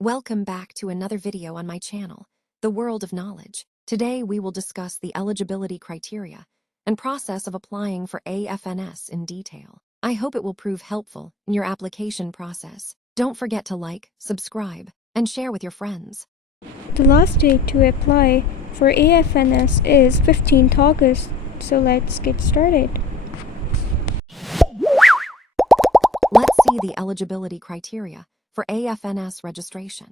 Welcome back to another video on my channel, The World of Knowledge. Today we will discuss the eligibility criteria and process of applying for AFNS in detail. I hope it will prove helpful in your application process. Don't forget to like, subscribe, and share with your friends. The last date to apply for AFNS is 15th August, so let's get started. Let's see the eligibility criteria for AFNS registration.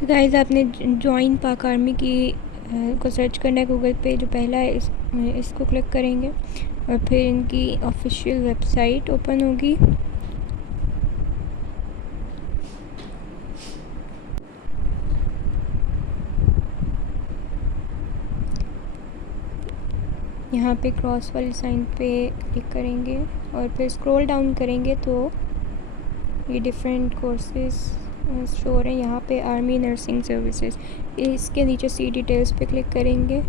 तो guys आपने join पाक army की को search करना है Google पे। जो पहला है इसको क्लिक करेंगे और फिर इनकी ऑफिशियल वेबसाइट ओपन होगी। यहाँ पे क्रॉस वाले साइन पे क्लिक करेंगे और फिर स्क्रॉल डाउन करेंगे तो ये डिफरेंट कोर्सेज शो हो रहे हैं। यहाँ पे आर्मी नर्सिंग सर्विसेज, इसके नीचे सी डिटेल्स पे क्लिक करेंगे।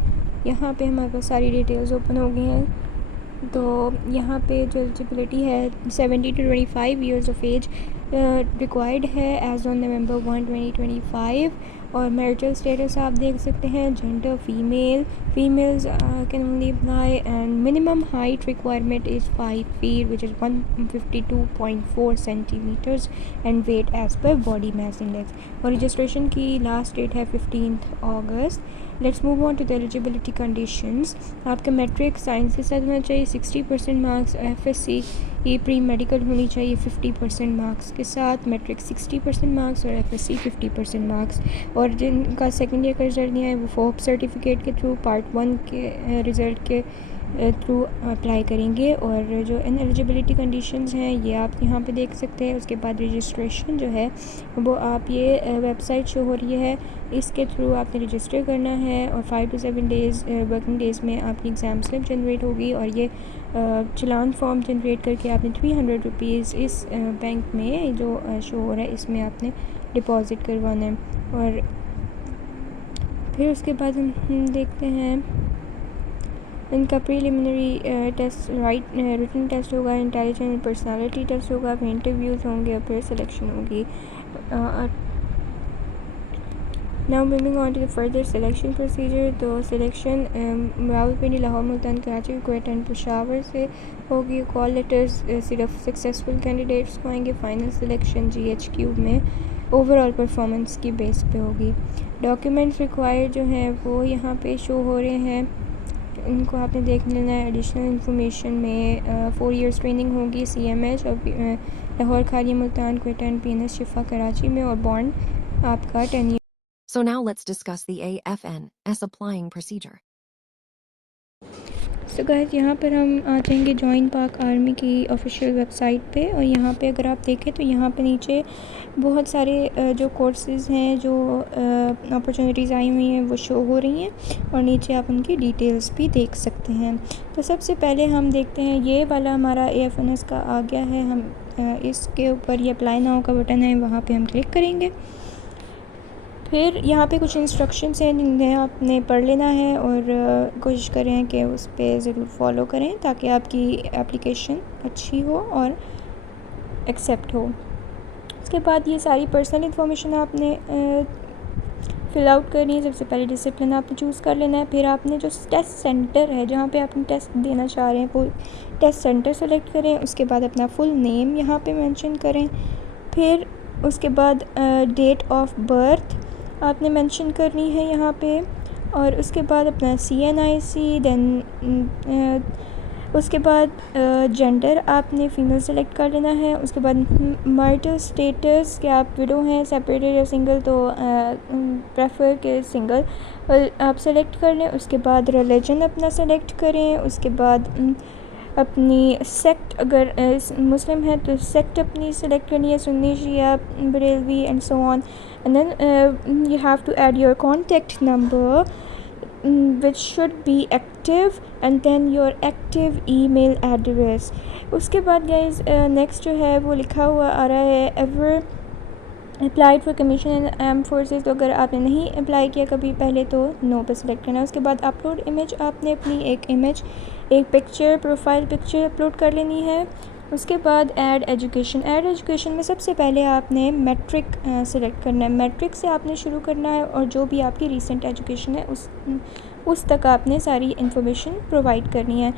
यहाँ पे हमारे पास सारी डिटेल्स ओपन हो गई हैं। तो यहाँ पे जो एलिजिबिलिटी है 70 to 25 years of age required है एज ऑन November 1, 2025। और मैरिटल स्टेटस आप देख सकते हैं, gender females can only apply and minimum height requirement is 5 feet which is 152.4 centimeters and weight as per body mass index. और registration की last date है 15th August। Let's move on to the eligibility conditions. आपका matric science के साथ होना चाहिए 60% marks, FSC ये pre medical होनी चाहिए 50% मार्क्स के साथ, मैट्रिक 60% मार्क्स और FSC 50% मार्क्स। और जिनका सेकेंड ईयर का रिज़ल्ट नहीं है वो फोप सर्टिफिकेट के थ्रू पार्ट 1 के रिज़ल्ट के थ्रू अप्लाई करेंगे। और जो इन एलिजिबिलिटी कंडीशंस हैं ये आप यहाँ पे देख सकते हैं। उसके बाद रजिस्ट्रेशन जो है वो आप ये वेबसाइट शो हो रही है, इसके थ्रू आपने रजिस्टर करना है और 5 to 7 डेज़ वर्किंग डेज़ में आपकी एग्ज़ाम स्लिप जनरेट होगी। और ये चलान फॉर्म जनरेट करके आपने 300 रुपीज़ इस बैंक में जो शो हो रहा है इसमें आपने डिपॉज़िट करवाना है। और फिर उसके बाद हम देखते हैं इनका प्रीलिमिनरी टेस्ट रिटन टेस्ट होगा, इंटेलिजेंस पर्सनालिटी टेस्ट होगा, फिर इंटरव्यूज़ होंगे और फिर सिलेक्शन होगी। Now moving on to the further selection procedure. तो सिलेक्शन रावलपिंडी, लाहौर, मुल्तान, कराची, क्वेटा एंड पेशावर से होगी। कॉल लेटर्स सिर्फ सक्सेसफुल कैंडिडेट्स को आएंगे। फाइनल सिलेक्शन GHQ में ओवरऑल परफॉर्मेंस की बेस पे होगी। डॉक्यूमेंट्स रिक्वायर्ड जो हैं वो यहाँ पे शो हो रहे हैं, इनको आपने देख लेना है। एडिशनल इंफॉर्मेशन में 4 years ट्रेनिंग होगी CMH और लाहौर, खाली, मुल्तान, क्वेटा एंड PNS शिफा कराची में, और बॉन्ड आपका 10 years। So now let's discuss the AFNS applying procedure. So guys यहाँ पर हम आ जाएंगे जॉइन पाक आर्मी की ऑफिशियल वेबसाइट पे। और यहाँ पे अगर आप देखें तो यहाँ पे नीचे बहुत सारे जो कोर्सेज़ हैं, जो अपॉर्चुनिटीज़ आई हुई हैं वो शो हो रही हैं और नीचे आप उनकी डिटेल्स भी देख सकते हैं। तो सबसे पहले हम देखते हैं ये वाला हमारा AFNS का आ गया है। हम इसके ऊपर ये अप्लाई नाउ का बटन है, वहाँ पर हम क्लिक करेंगे। फिर यहाँ पे कुछ इंस्ट्रक्शंस हैं जिन्हें आपने पढ़ लेना है और कोशिश करें कि उस पर ज़रूर फॉलो करें ताकि आपकी एप्लीकेशन अच्छी हो और एक्सेप्ट हो। उसके बाद ये सारी पर्सनल इन्फॉर्मेशन आपने फिल आउट करनी है। सबसे पहले डिसिप्लिन आपने चूज़ कर लेना है। फिर आपने जो टेस्ट सेंटर है जहाँ पे आपने टेस्ट देना चाह रहे हैं वो टेस्ट सेंटर सेलेक्ट करें। उसके बाद अपना फुल नेम यहाँ पे मेंशन करें। फिर उसके बाद डेट ऑफ बर्थ आपने मेंशन करनी है यहाँ पे। और उसके बाद अपना CNIC, देन उसके बाद जेंडर आपने फ़ीमेल सेलेक्ट कर लेना है। उसके बाद मैरिटल स्टेटस कि आप विडो हैं, सेपरेटेड या सिंगल, तो प्रेफर के सिंगल आप सेलेक्ट कर लें। उसके बाद रिलीजन अपना सेलेक्ट करें। उसके बाद अपनी सेक्ट, अगर मुस्लिम है तो सेक्ट अपनी सेलेक्ट करनी है, सुन्नी, शिया, बरेलवी and so on. And then you have to add your contact number which should be active and then your active email address। उसके बाद गाइज नेक्स्ट जो है वो लिखा हुआ आ रहा है ever applied for commission in armed forces. तो अगर आपने नहीं अप्लाई किया कभी पहले तो नो पर सेलेक्ट करना है। उसके बाद अपलोड इमेज, आपने अपनी एक इमेज, एक पिक्चर, प्रोफाइल पिक्चर अपलोड कर लेनी है। उसके बाद ऐड एजुकेशन में सबसे पहले आपने मैट्रिक सिलेक्ट करना है। मैट्रिक से आपने शुरू करना है और जो भी आपकी रीसेंट एजुकेशन है उस तक आपने सारी इन्फॉर्मेशन प्रोवाइड करनी है।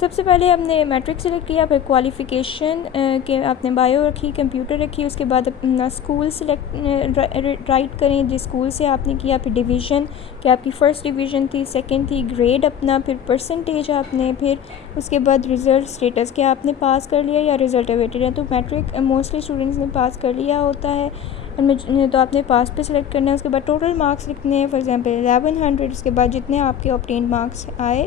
सबसे पहले हमने मैट्रिक सेलेक्ट किया, फिर क्वालिफ़िकेशन के आपने बायो रखी, कंप्यूटर रखी, उसके बाद अपना स्कूल सेलेक्ट राइट करें जिस स्कूल से आपने किया, फिर डिवीज़न कि आपकी फ़र्स्ट डिवीज़न थी, सेकंड थी, ग्रेड अपना, फिर परसेंटेज आपने, फिर उसके बाद रिज़ल्ट स्टेटस कि आपने पास कर लिया या रिज़ल्ट अवेटेड है। तो मैट्रिक मोस्टली स्टूडेंट्स ने पास कर लिया होता है तो आपने पास पे सिलेक्ट करना है। उसके बाद टोटल मार्क्स लिखने हैं, फॉर एग्जांपल 1100। उसके बाद जितने आपके ऑब्टेन्ड मार्क्स आए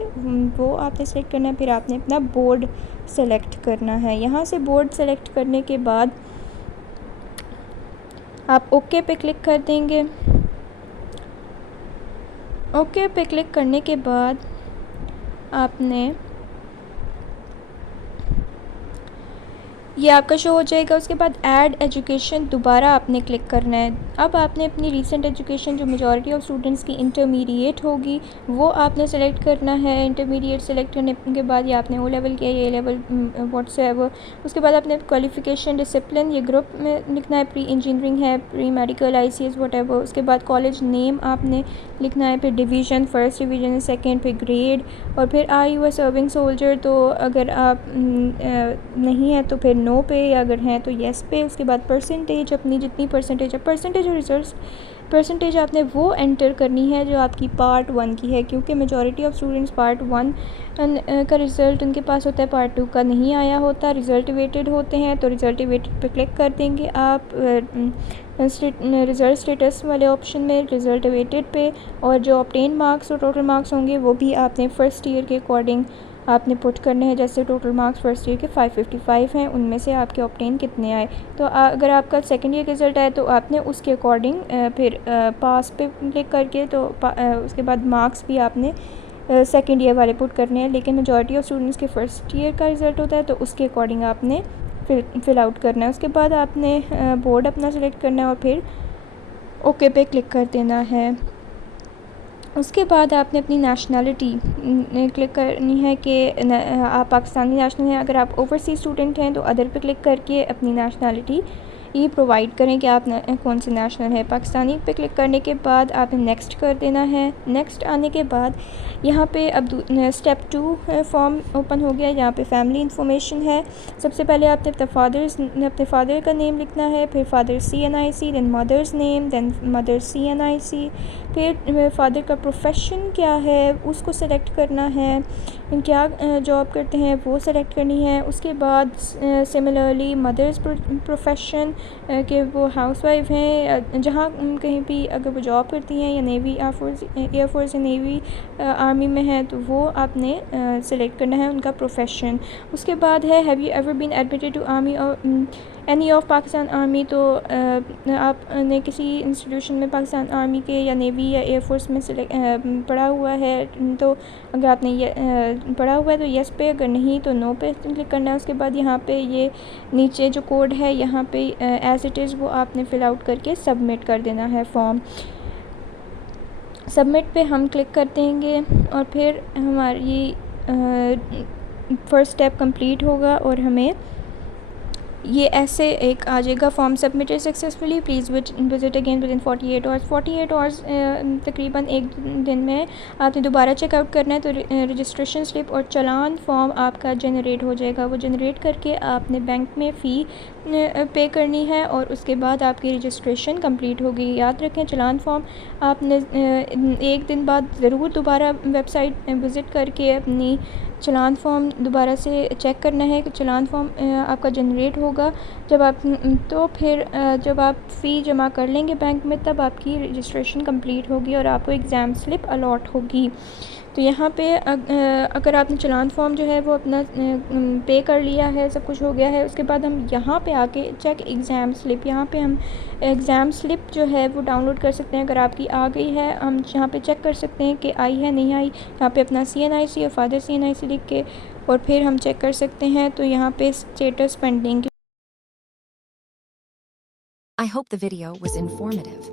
वो आपने सेलेक्ट करना है। फिर आपने अपना बोर्ड सेलेक्ट करना है। यहाँ से बोर्ड सेलेक्ट करने के बाद आप ओके पे क्लिक कर देंगे। ओके पे क्लिक करने के बाद आपने ये आपका शो हो जाएगा। उसके बाद ऐड एजुकेशन दोबारा आपने क्लिक करना है। अब आपने अपनी रीसेंट एजुकेशन जो मेजॉरिटी ऑफ स्टूडेंट्स की इंटरमीडिएट होगी वो आपने सेलेक्ट करना है। इंटरमीडिएट सेलेक्ट करने के बाद ये आपने ओ लेवल किया, ये लेवल व्हाट्सएवर। उसके बाद आपने क्वालिफ़िकेशन डिसिप्लिन ये ग्रुप में लिखना है, प्री इंजीनियरिंग है, प्री मेडिकल, ICS व्हाटएवर। उसके बाद कॉलेज नेम आपने लिखना है, फिर डिवीज़न, फर्स्ट डिवीज़न, सेकेंड, फिर ग्रेड, और फिर are you a serving soldier. तो अगर आप नहीं है तो फिर नो पे, या अगर हैं तो येस पे। उसके बाद परसेंटेज अपनी जितनी परसेंटेज है, परसेंटेज और रिजल्ट परसेंटेज आपने वो एंटर करनी है जो आपकी पार्ट 1 की है, क्योंकि मेजॉरिटी ऑफ स्टूडेंट्स पार्ट 1 का रिज़ल्ट उनके पास होता है, पार्ट 2 का नहीं आया होता, रिज़ल्ट वेटेड होते हैं। तो रिज़ल्ट वेटेड पे क्लिक कर देंगे आप रिज़ल्ट स्टेटस वाले ऑप्शन में, रिज़ल्ट वेटेड पे, और जो ऑब्टेन मार्क्स और टोटल मार्क्स होंगे वो भी आपने फ़र्स्ट ईयर के अकॉर्डिंग आपने पुट करने हैं। जैसे टोटल मार्क्स फर्स्ट ईयर के 555 हैं, उनमें से आपके ऑब्टेन कितने आए। तो अगर आपका सेकंड ईयर का रिज़ल्ट आए तो आपने उसके अकॉर्डिंग फिर पास पे क्लिक करके तो उसके बाद मार्क्स भी आपने सेकंड ईयर वाले पुट करने हैं। लेकिन मेजॉरिटी ऑफ स्टूडेंट्स के फर्स्ट ईयर का रिज़ल्ट होता है तो उसके अकॉर्डिंग आपने फिल आउट करना है। उसके बाद आपने बोर्ड अपना सेलेक्ट करना है और फिर ओके पे क्लिक कर देना है। उसके बाद आपने अपनी नेशनलिटी क्लिक करनी है कि आप पाकिस्तानी नेशनल हैं। अगर आप ओवरसीज़ स्टूडेंट हैं तो अदर पे क्लिक करके अपनी नेशनलिटी ये प्रोवाइड करें कि आप कौन से नेशनल है। पाकिस्तानी पे क्लिक करने के बाद आपने नेक्स्ट कर देना है। नेक्स्ट आने के बाद यहाँ पे अब स्टेप 2 फॉर्म ओपन हो गया। यहाँ पे फैमिली इंफॉर्मेशन है। सबसे पहले आपने अपने फादर का नेम लिखना है, फिर father CNIC, then mother's name, then mother CNIC, फिर फादर का प्रोफेशन क्या है उसको सेलेक्ट करना है, क्या जॉब करते हैं वो सेलेक्ट करनी है। उसके बाद सिमिलरली मदर्स प्रोफेशन कि वो हाउसवाइफ हैं, जहाँ कहीं भी अगर वो जॉब करती हैं या नेवी एयरफोर्स या नेवी आर्मी में है तो वो आपने सेलेक्ट करना है उनका प्रोफेशन। उसके बाद है have you ever been admitted to army or any of Pakistan army. तो आपने किसी इंस्टीट्यूशन में पाकिस्तान आर्मी के या नेवी या एयरफोर्स में पढ़ा हुआ है, तो अगर आपने ये पढ़ा हुआ है तो येस पे, अगर नहीं तो नो पे क्लिक करना है। उसके बाद यहाँ पे ये नीचे जो कोड है यहाँ पे एज इट इज़ वो आपने फिल आउट करके सबमिट कर देना है फॉर्म। सबमिट पे हम क्लिक कर देंगे और फिर हमारी फर्स्ट स्टेप कंप्लीट होगा और हमें ये ऐसे एक आ जाएगा form submitted successfully, please visit again with in 48 hours. 48 hours तकरीबन एक दिन में आपने दोबारा चेकआउट करना है। तो रजिस्ट्रेशन स्लिप और चालान फॉर्म आपका जनरेट हो जाएगा। वो जनरेट करके आपने बैंक में फ़ी पे करनी है और उसके बाद आपकी रजिस्ट्रेशन कंप्लीट होगी। याद रखें चालान फॉर्म आपने एक दिन बाद ज़रूर दोबारा वेबसाइट विज़िट करके अपनी चालान फॉर्म दोबारा से चेक करना है कि चालान फॉर्म आपका जनरेट होगा। जब आप तो फिर जब आप फ़ी जमा कर लेंगे बैंक में तब आपकी रजिस्ट्रेशन कंप्लीट होगी और आपको एग्ज़ाम स्लिप अलॉट होगी। तो यहाँ पे अगर आपने चालान फॉर्म जो है वो अपना पे कर लिया है, सब कुछ हो गया है, उसके बाद हम यहाँ पे आके चेक एग्ज़ाम स्लिप, यहाँ पे हम एग्ज़ाम स्लिप जो है वो डाउनलोड कर सकते हैं। अगर आपकी आ गई है हम यहाँ पे चेक कर सकते हैं कि आई है नहीं आई। यहाँ पे अपना CNIC और फादर CNIC लिख के और फिर हम चेक कर सकते हैं। तो यहाँ पे status pending. I hope the video was informative.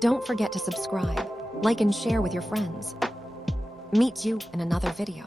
Don't forget to subscribe, like and share with your friends. Meet you in another video.